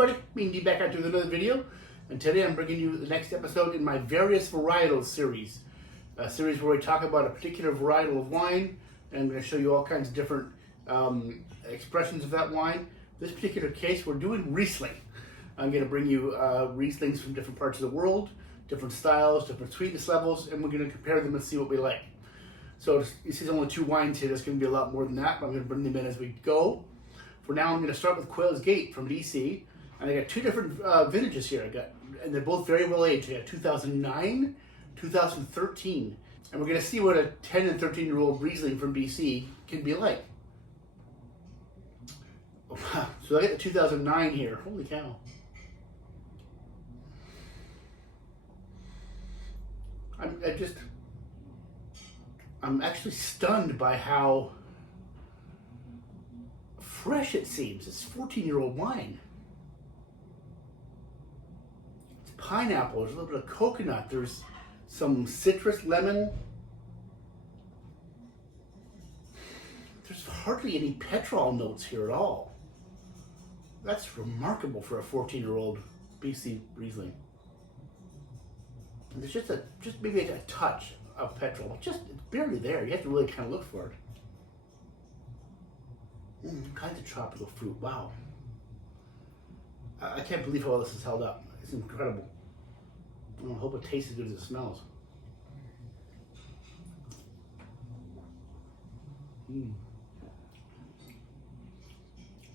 everybody, me and D back out with another video, and today I'm bringing you the next episode in my various varietals series. A series where we talk about a particular varietal of wine, and I'm going to show you all kinds of different expressions of that wine. This particular case, we're doing Riesling. I'm going to bring you Rieslings from different parts of the world, different styles, different sweetness levels, and we're going to compare them and see what we like. So you see there's only two wines here, there's going to be a lot more than that, but I'm going to bring them in as we go. For now, I'm going to start with Quail's Gate from BC, and I got two different vintages here. And they're both very well aged. I got 2009, 2013, and we're going to see what a 10 and 13-year-old Riesling from BC can be like. So I got the 2009 here. Holy cow! I'm actually stunned by how fresh it seems. It's 14-year-old wine. It's pineapple, there's a little bit of coconut, there's some citrus, lemon. There's hardly any petrol notes here at all. That's remarkable for a 14-year-old BC Riesling. And there's just maybe a touch of petrol, it's barely there. You have to really kind of look for it. Kinds of tropical fruit. Wow. I can't believe how well this is held up. It's incredible. I hope it tastes as good as it smells.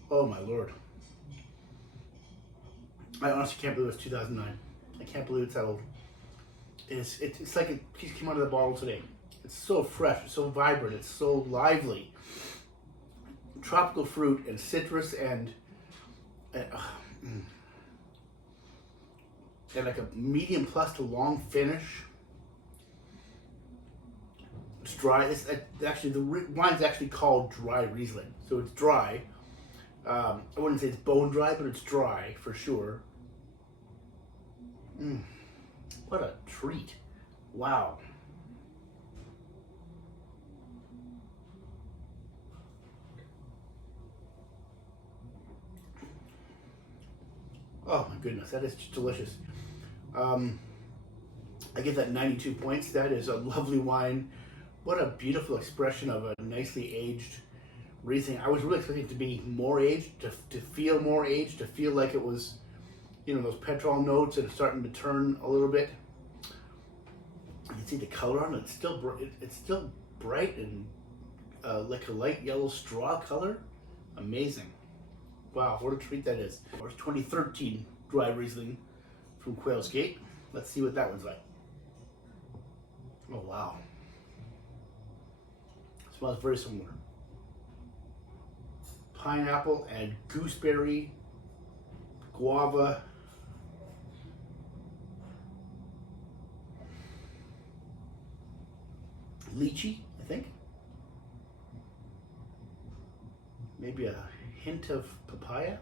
Oh my Lord. I honestly can't believe it's 2009. I can't believe it's that old. It's like it just came out of the bottle today. It's so fresh, it's so vibrant, it's so lively. Tropical fruit and citrus and like a medium plus to long finish. It's dry. Actually, the wine's actually called dry Riesling, so it's dry. I wouldn't say it's bone dry, but it's dry for sure. What a treat! Wow. Oh my goodness, that is just delicious. I give that 92 points. That is a lovely wine. What a beautiful expression of a nicely aged Riesling. I was really expecting it to be more aged, to feel more aged, to feel like it was, you know, those petrol notes that are starting to turn a little bit. You can see the color on it. It's still bright and like a light yellow straw color. Amazing. Wow, what a treat that is. Or 2013 dry Riesling from Quail's Gate. Let's see what that one's like. Oh wow. It smells very similar. Pineapple and gooseberry, guava. Lychee, I think. Maybe a hint of papaya.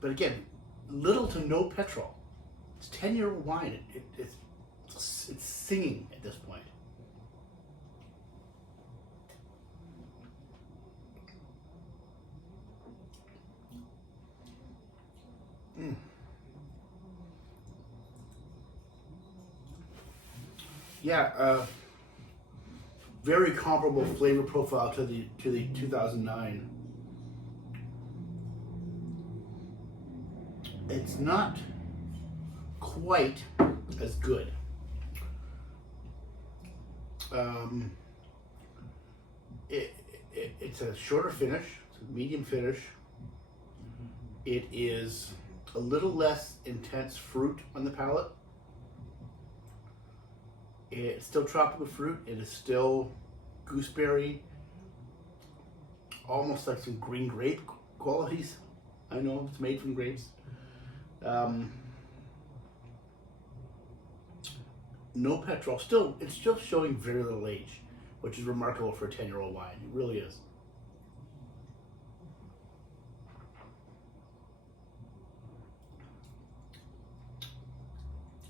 But again, little to no petrol. It's 10-year-old wine. It's singing at this point. Yeah, very comparable flavor profile to the 2009. It's not quite as good. It's a shorter finish. It's a medium finish. It is a little less intense fruit on the palate. It's still tropical fruit. It is still gooseberry, almost like some green grape qualities. I know it's made from grapes. No petrol. It's still showing very little age, which is remarkable for a 10-year-old wine. It really is.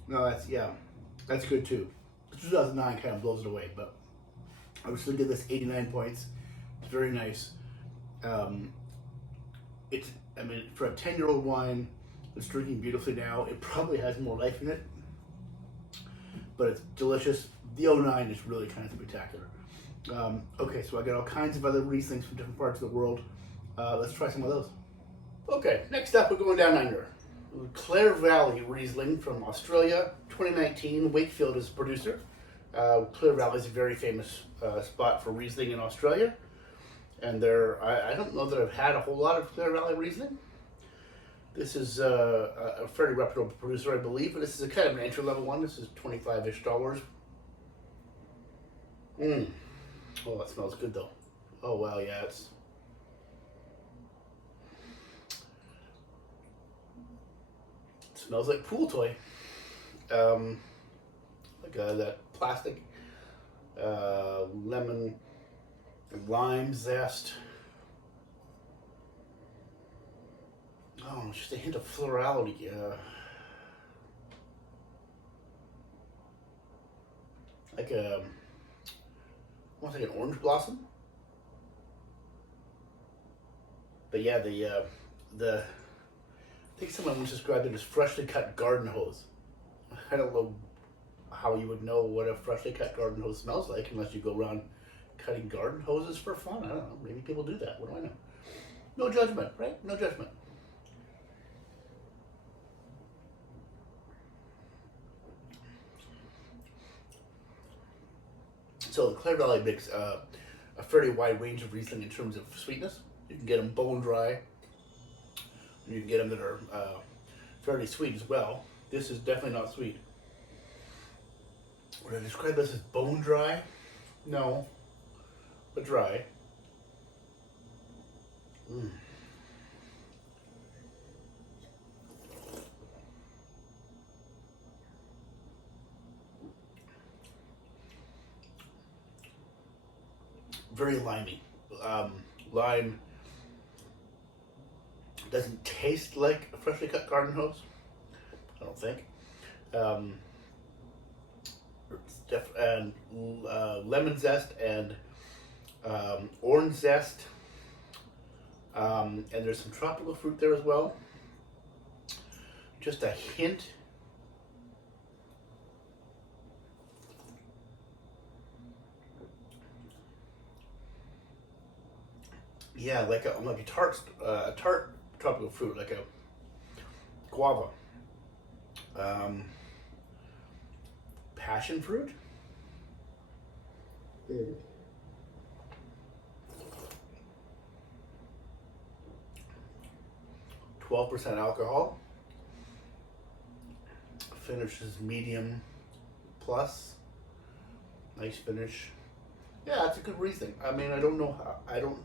No, that's good too. 2009 kind of blows it away, but I would still give this 89 points. It's very nice. it's, I mean, for a 10-year-old wine that's drinking beautifully now, it probably has more life in it, but it's delicious. The 09 is really kind of spectacular. Okay, so I got all kinds of other Rieslings from different parts of the world. Let's try some of those. Okay, next up we're going down under. Clare Valley Riesling from Australia, 2019. Wakefield is the producer. Clare Valley is a very famous spot for Riesling in Australia. And I don't know that I've had a whole lot of Clare Valley Riesling. This is a fairly reputable producer, I believe, but this is a kind of an entry-level one. This is $25-ish. Oh, that smells good though. Oh wow, yeah, it smells like pool toy. Like that plastic lemon and lime zest. Oh, just a hint of florality. Like almost like an orange blossom. But yeah, I think someone once described it as freshly cut garden hose. I don't know how you would know what a freshly cut garden hose smells like unless you go around cutting garden hoses for fun. I don't know. Maybe people do that. What do I know? No judgment, right? No judgment. So the Clare Valley makes a fairly wide range of Riesling in terms of sweetness. You can get them bone dry, and you can get them that are fairly sweet as well. This is definitely not sweet. Would I describe this as bone dry? No, but dry. Very limey. Lime doesn't taste like a freshly cut garden hose, I don't think. And lemon zest and orange zest, and there's some tropical fruit there as well. Just a hint. Yeah, like a tart tropical fruit, like a guava, passion fruit. 12% alcohol. Finish is medium plus. Nice finish. Yeah, it's a good Riesling. I mean, I don't know how, I don't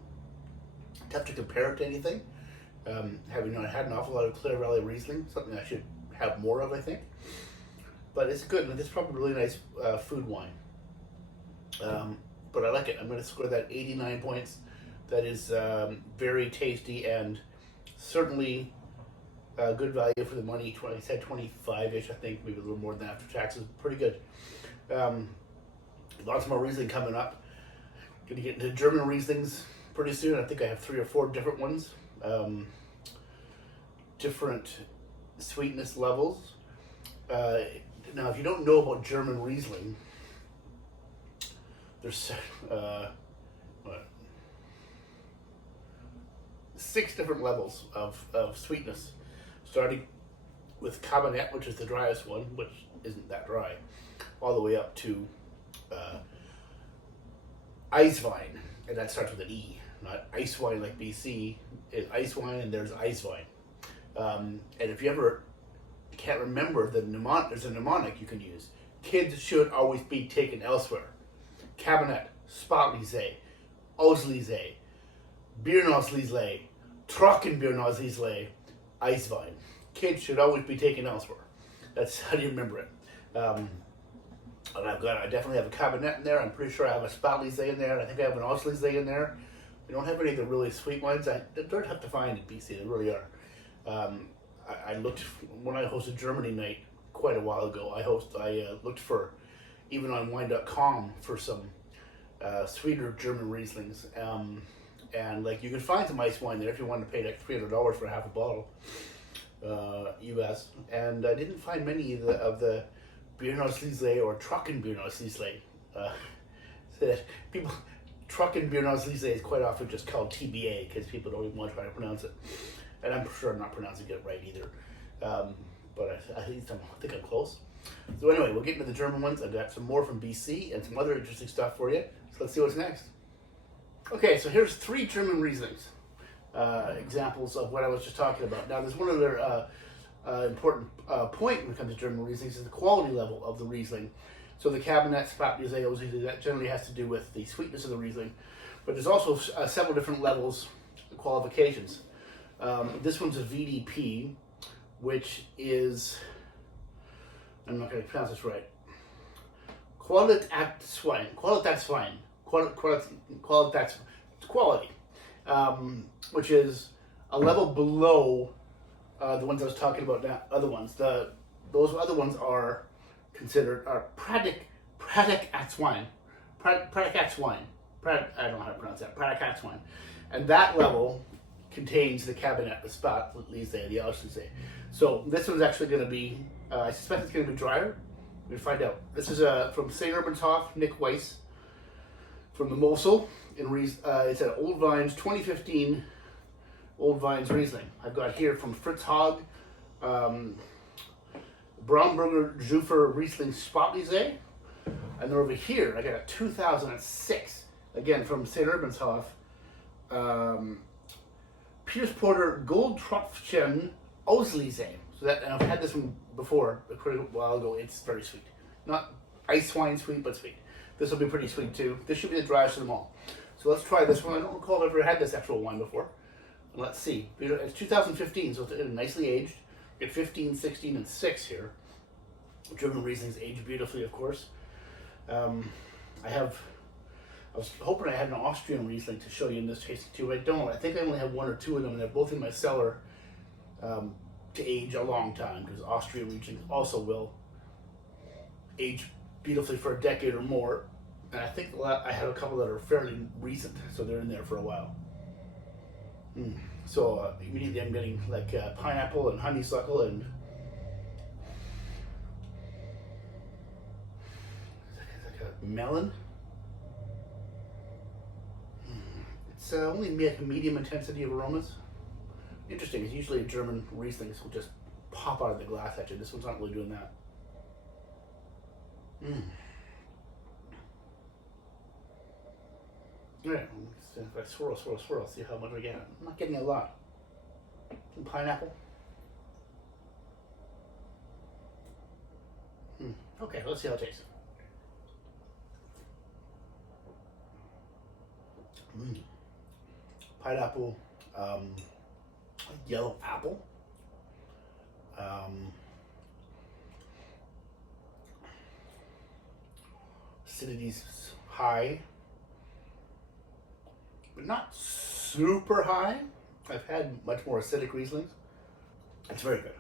have to compare it to anything. Having not had an awful lot of Clare Valley Riesling, something I should have more of, I think. But it's good, and it's probably a really nice food wine. But I like it. I'm going to score that 89 points. That is very tasty and certainly good value for the money. I said 25-ish, I think, maybe a little more than after taxes. Pretty good. Lots more Riesling coming up. Going to get into German Rieslings pretty soon. I think I have 3 or 4 different ones. Different sweetness levels. Now, if you don't know about German Riesling, there's 6 different levels of sweetness, starting with Cabernet, which is the driest one, which isn't that dry, all the way up to Eiswein, and that starts with an E, not ice wine like BC. It's ice wine, and there's Eiswein. And if you ever can't remember the mnemonic, there's a mnemonic you can use. Kids should always be taken elsewhere. Cabernet, Spätlese, Auslese, Biernosslese, Trockenbiernosslese, Eiswein. Kids should always be taken elsewhere. That's how do you remember it. And I definitely have a Cabernet in there. I'm pretty sure I have a Spätlese in there. I think I have an Auslese in there. We don't have any of the really sweet ones. They're tough to find in BC. They really are. I looked when I hosted Germany night quite a while ago. I looked for, even on wine.com, for some sweeter German Rieslings, And like you can find some ice wine there if you want to pay like $300 for half a bottle, US. And I didn't find many of the Riesling or Trucken Riesling. So that people, Trucken Riesling is quite often just called TBA because people don't even want to try to pronounce it. And I'm sure I'm not pronouncing it right either. But I think I'm close. So anyway, we'll get into the German ones. I've got some more from BC and some other interesting stuff for you. So let's see what's next. Okay, so here's 3 German Rieslings. Examples of what I was just talking about. Now there's one other important point when it comes to German Rieslings is the quality level of the Riesling. So the Cabernet Sauvignon that generally has to do with the sweetness of the Riesling. But there's also several different levels, qualifications. This one's a VDP, which is, I'm not going to pronounce this right, Qualitätswein, quality, which is a level below the ones I was talking about now, other ones. Those other ones are considered Pratickatswein. I don't know how to pronounce that. Pratickatswein. And that level contains the Cabernet, the Spätlese, the Auslese. So this one's actually going to be, I suspect it's going to be drier. We'll find out. This is from St. Urbanshof, Nick Weiss, from the Mosel. It's at Old Vines 2015 Old Vines Riesling. I've got here from Fritz Haag, Braunberger Jufer Riesling Spätlese. And then over here, I got a 2006, again from St. Urbanshof, Piers Porter Goldtropfchen Auslese. So that, and I've had this one before, a pretty while ago. It's very sweet. Not ice wine sweet, but sweet. This will be pretty sweet too. This should be the driest of them all. So let's try this one. I don't recall if I've ever had this actual wine before. Let's see. It's 2015, so it's nicely aged. We get 15, 16, and 6 here. German Rieslings age beautifully, of course. I was hoping I had an Austrian Riesling to show you in this tasting too. I don't. I think I only have 1 or 2 of them, and they're both in my cellar to age a long time, because Austrian Rieslings also will age beautifully for a decade or more. And I think I have a couple that are fairly recent, so they're in there for a while. So immediately I'm getting like pineapple and honeysuckle and like a melon. It's only a medium intensity of aromas. Interesting, it's usually a German Rieslings will just pop out of the glass at you. This one's not really doing that. Alright, if I swirl, see how much we get. I'm not getting a lot. Some pineapple. Okay, let's see how it tastes. Pineapple, yellow apple, acidity's high, but not super high. I've had much more acidic Rieslings. It's very good,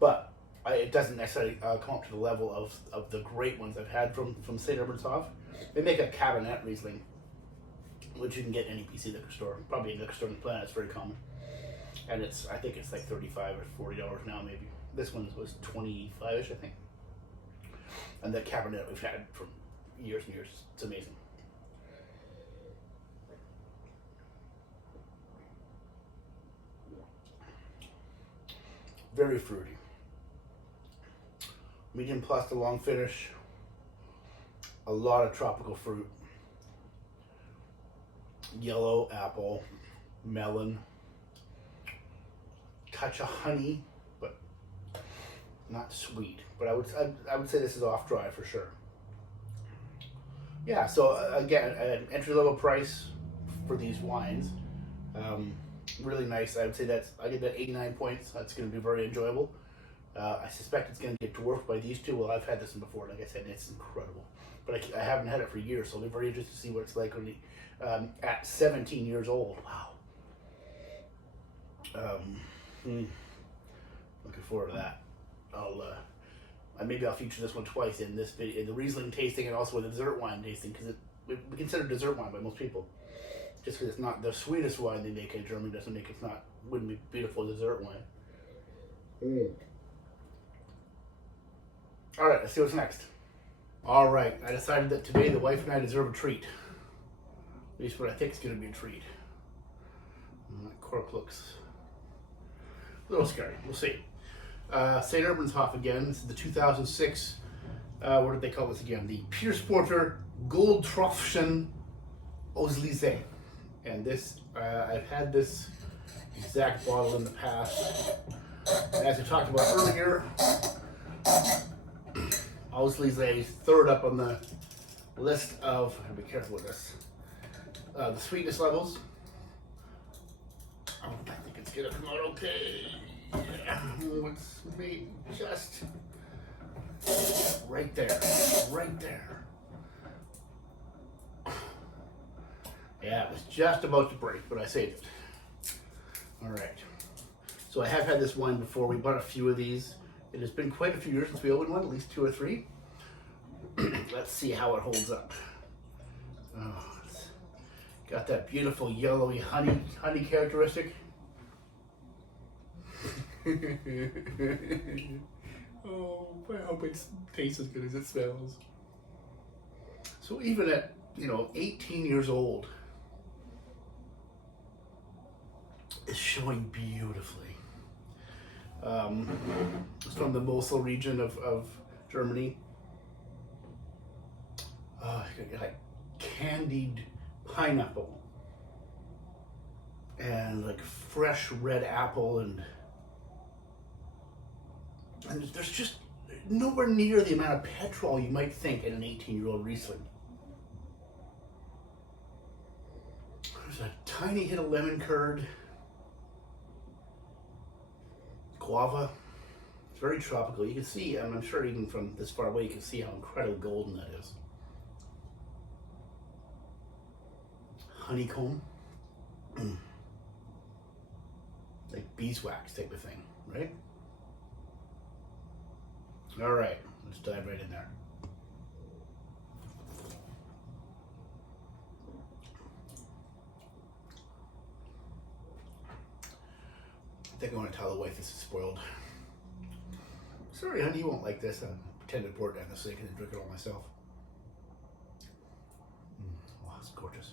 but it doesn't necessarily come up to the level of the great ones I've had from St. Urbanshof. They make a Cabernet Riesling, which you can get in any PC liquor store, probably any liquor store on the planet. It's very common, and I think it's like $35 or $40 now, maybe. This one was $25ish, I think. And the Cabernet we've had for years and years. It's amazing. Very fruity. Medium plus to long finish. A lot of tropical fruit. Yellow apple, melon, touch of honey, but not sweet. But I would say this is off dry for sure. Yeah. So again, an entry level price for these wines. Really nice. I would say I give that 89 points. That's going to be very enjoyable. I suspect it's going to get dwarfed by these two. Well, I've had this one before. Like I said, it's incredible. But I haven't had it for years, so I'll be very interested to see what it's like at 17 years old. Wow. Looking forward to that. Maybe I'll feature this one twice in this video, in the Riesling tasting and also in the dessert wine tasting, because we consider dessert wine by most people. Just because it's not the sweetest wine they make in Germany doesn't make wouldn't be beautiful dessert wine. All right, let's see what's next. All right, I decided that today the wife and I deserve a treat. At least what I think is going to be a treat. That cork looks a little scary. We'll see. St. Urbanshof again. This is the 2006, what did they call this again? The Piersporter Goldtropfchen Auslese. And this, I've had this exact bottle in the past. And as I talked about earlier, Auslese is third up on the list of, I have to be careful with this, the sweetness levels. Oh, I think it's gonna come out okay. Yeah, it's made just right there, right there. Yeah, it was just about to break, but I saved it. All right. So I have had this wine before. We bought a few of these. It has been quite a few years since we opened one, at least 2 or 3. Let's see how it holds up. Oh, it's got that beautiful yellowy honey characteristic. Oh, I hope it tastes as good as it smells. So even at, 18 years old, it's showing beautifully. It's from the Mosel region of Germany. Like candied pineapple and like fresh red apple and there's just nowhere near the amount of petrol you might think in an 18-year-old Riesling. There's a tiny hit of lemon curd, guava. It's very tropical. You can see, and I'm sure even from this far away, you can see how incredibly golden that is. Honeycomb. Like beeswax type of thing, right? All right, let's dive right in there. I think I want to tell the wife this is spoiled. Sorry, honey, you won't like this. I pretend to pour it down the sink and drink it all myself. Oh, it's gorgeous.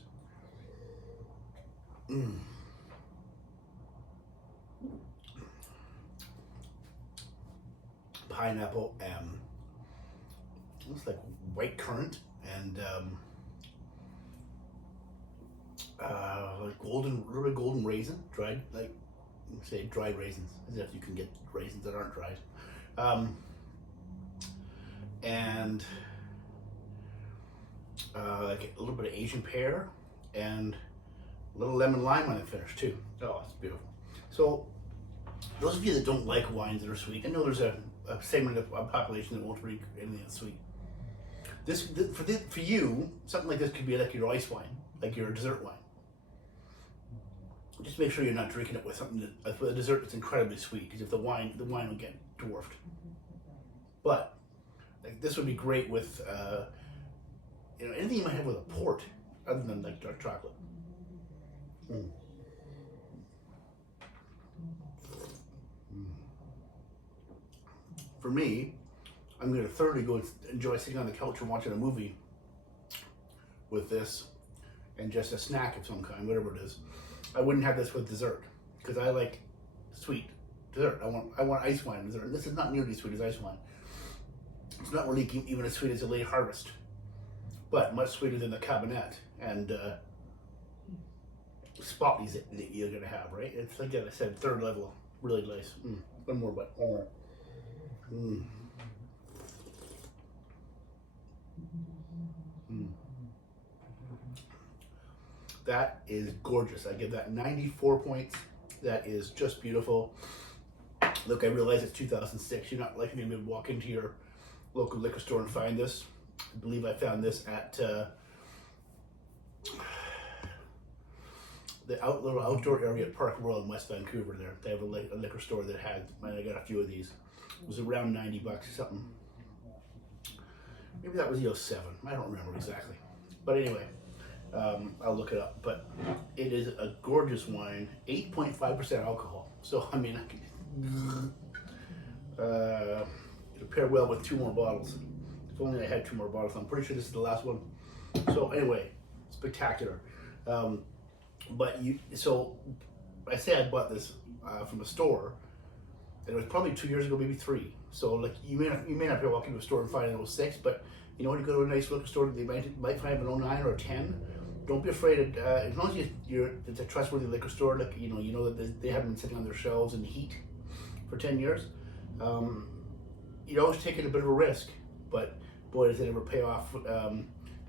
Pineapple, looks like white currant and like golden, a little bit of golden raisin, dried, like say dried raisins, as if you can get raisins that aren't dried, and like a little bit of Asian pear and a little lemon lime on the finish too. Oh, it's beautiful. So those of you that don't like wines that are sweet, I know there's a segment of a population that won't drink anything that's sweet. For you, something like this could be like your ice wine, like your dessert wine. Just make sure you're not drinking it with something with a dessert that's incredibly sweet, because if the wine will get dwarfed. But like this would be great with anything you might have with a port, other than like dark chocolate. For me, I'm going to thoroughly go enjoy sitting on the couch and watching a movie with this and just a snack of some kind, whatever it is. I wouldn't have this with dessert because I like sweet dessert. I want ice wine dessert. And this is not nearly as sweet as ice wine. It's not really even as sweet as a late harvest, but much sweeter than the Cabernet and Spotlies that you're going to have, right? It's like I said, third level, really nice. One more bite. That is gorgeous. I give that 94 points. That is just beautiful. Look, I realize it's 2006. You're not likely to walk into your local liquor store and find this. I believe I found this at the little outdoor area at Park Royal in West Vancouver. There, they have a liquor store that had. And I got a few of these. It was around $90 or something. Maybe that was the 07. I don't remember exactly. But anyway, I'll look it up, but it is a gorgeous wine, 8.5% alcohol. So I mean, it'll pair well with 2 more bottles. If only I had 2 more bottles. I'm pretty sure this is the last one. So anyway, spectacular. So I say I bought this from a store. And it was probably 2 years ago, maybe 3. So like you may not be walking to a store and find an 06, but you know when you go to a nice liquor store, they might find an 09 or a 10. Don't be afraid. As long as it's a trustworthy liquor store, like you know that they haven't been sitting on their shelves in heat for 10 years. You're always taking a bit of a risk, but boy, does it ever pay off.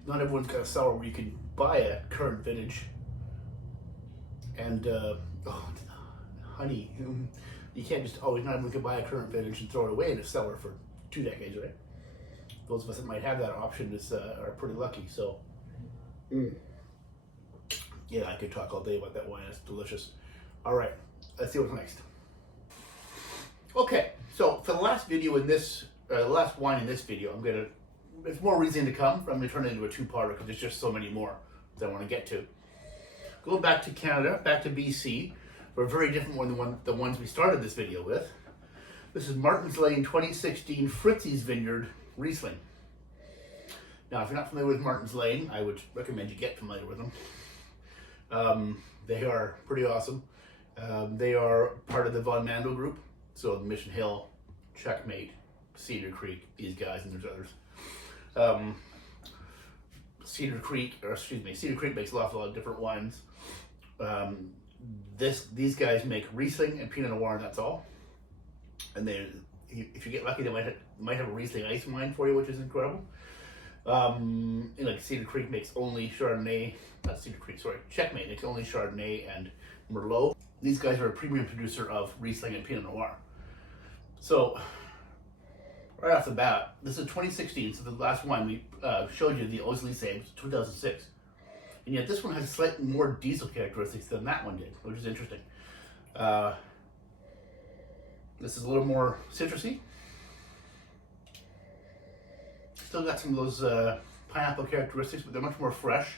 Not everyone's got a cellar where you can buy a current vintage. And honey, you can't just always, not everyone can buy a current vintage and throw it away in a cellar for 2 decades, right? Those of us that might have that option are pretty lucky. So, yeah, I could talk all day about that wine. It's delicious. All right, let's see what's next. Okay, so for the last video in this, last wine in this video, there's more Riesling to come. I'm gonna turn it into a 2-parter because there's just so many more that I want to get to. Going back to Canada, back to BC, for a very different one than the ones we started this video with. This is Martin's Lane 2016 Fritzy's Vineyard Riesling. Now, if you're not familiar with Martin's Lane, I would recommend you get familiar with them. They are pretty awesome. They are part of the Von Mandel group, so Mission Hill, Checkmate, Cedar Creek, these guys, and there's others. Cedar Creek makes a lot of different wines. These guys make Riesling and Pinot Noir, and that's all. And if you get lucky, they might have a Riesling ice wine for you, which is incredible. Like Cedar Creek makes only Chardonnay, not Cedar Creek, sorry, Checkmate makes only Chardonnay and Merlot. These guys are a premium producer of Riesling and Pinot Noir. So, right off the bat, this is 2016, so the last wine we showed you, the Osley Same, was 2006. And yet this one has slightly more diesel characteristics than that one did, which is interesting. This is a little more citrusy. Still got some of those pineapple characteristics, but they're much more fresh.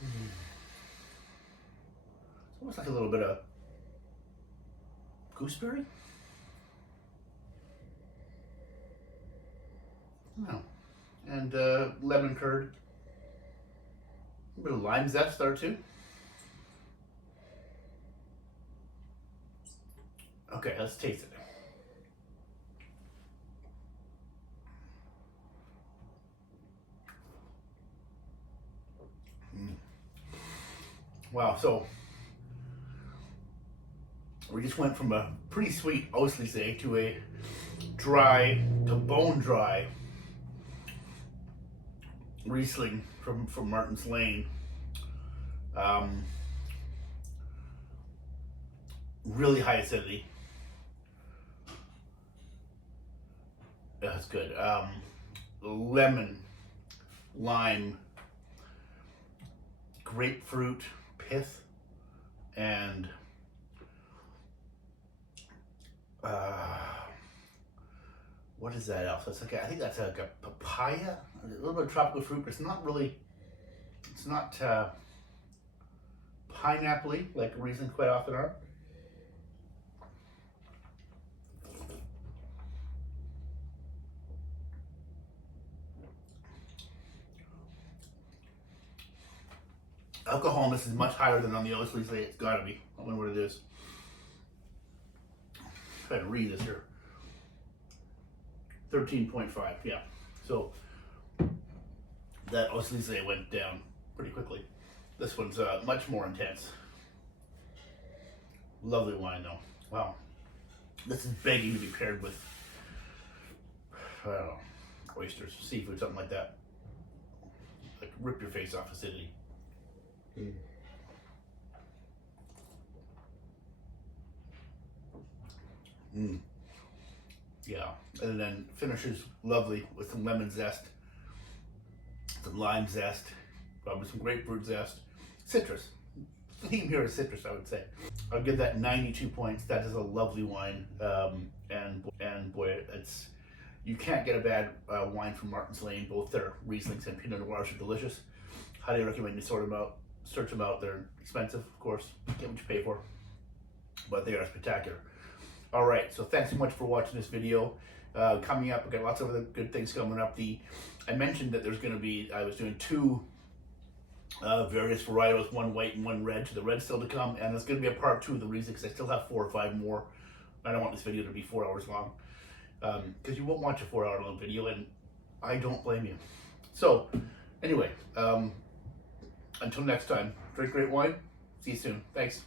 It's almost like a little bit of gooseberry. No. And lemon curd. A bit of lime zest there too. Okay, let's taste it. Wow, so we just went from a pretty sweet Osley to a bone dry Riesling from Martin's Lane. Really high acidity. That's good. Lemon, lime, grapefruit, pith, and what is that else? I think that's like a papaya, a little bit of tropical fruit, but it's not pineapple-y like Riesling quite often are. Alcohol in this is much higher than on the Osley. It's gotta be. I wonder what it is. Try to read this here. 13.5, yeah. So that Osley went down pretty quickly. This one's much more intense. Lovely wine though. Wow. This is begging to be paired with, I don't know, oysters, seafood, something like that. Like rip your face off acidity. Yeah, and then finishes lovely with some lemon zest, some lime zest, probably some grapefruit zest, citrus. The theme here is citrus, I would say. I'll give that 92 points. That is a lovely wine, and boy, You can't get a bad wine from Martin's Lane. Both their Rieslings and Pinot Noirs are delicious. Highly recommend you sort them out, search them out. They're expensive, of course. Get what you pay for, but they are spectacular. All right, so thanks so much for watching this video. Coming up, we've got lots of other good things coming up. I mentioned that there's going to be, I was doing 2 various varietals, 1 white and 1 red. So the red's still to come, and it's going to be a part 2 of the Riesling because I still have 4 or 5 more. I don't want this video to be 4 hours long because you won't watch a 4-hour long video, and I don't blame you. So anyway, until next time, drink great wine. See you soon. Thanks.